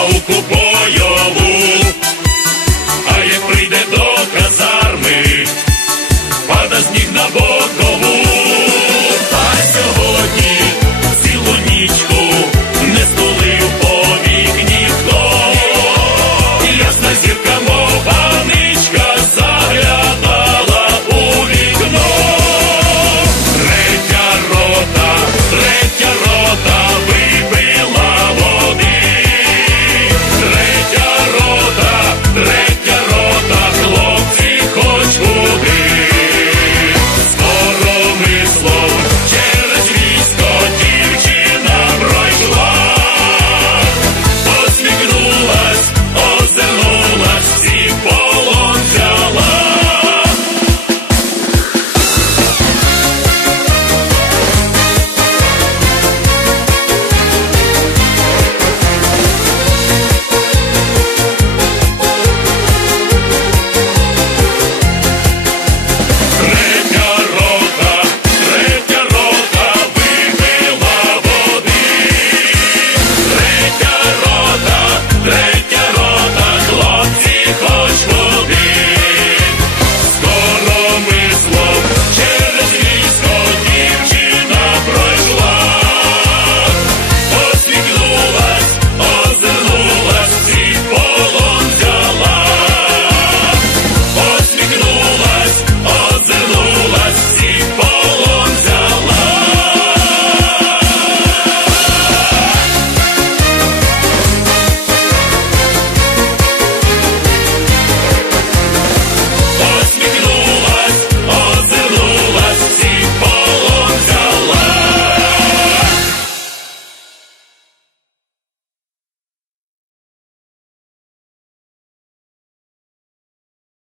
nauku bojovu.